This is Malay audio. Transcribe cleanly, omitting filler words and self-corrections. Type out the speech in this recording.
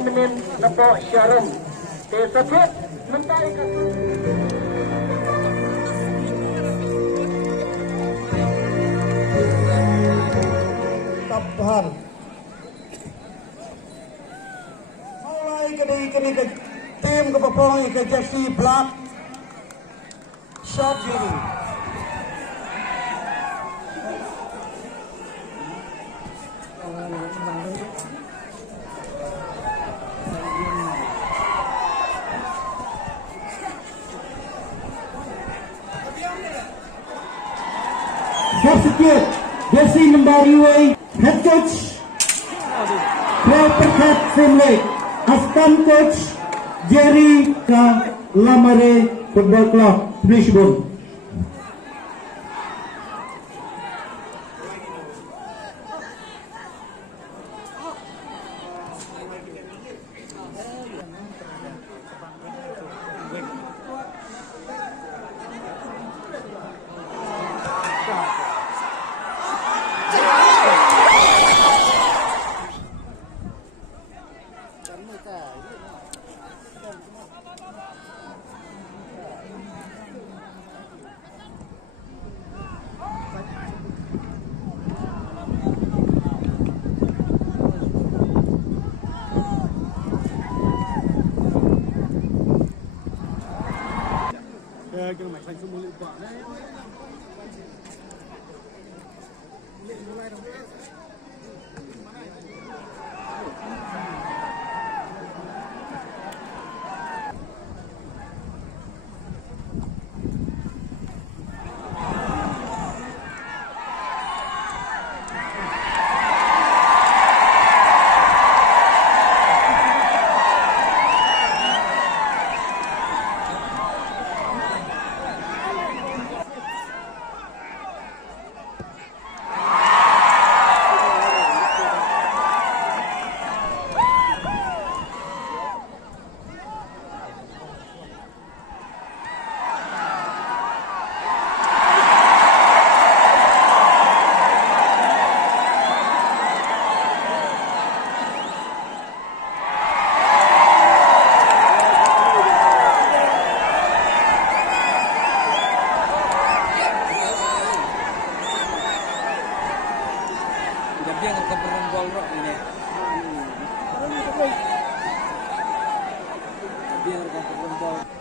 menin napo Syarum. Tersebut mentari Tahan. Mulai kini ke tim kepepong ke jersey black shot Jerry. Substitute jersey number UA head coach Perkat Simlek, assistant coach Jerry Lamare Football Club Brisbane. Cái mày xanh xuống một lựu quả đấy. Dia akan berembol rock ini. Dia akan berembol.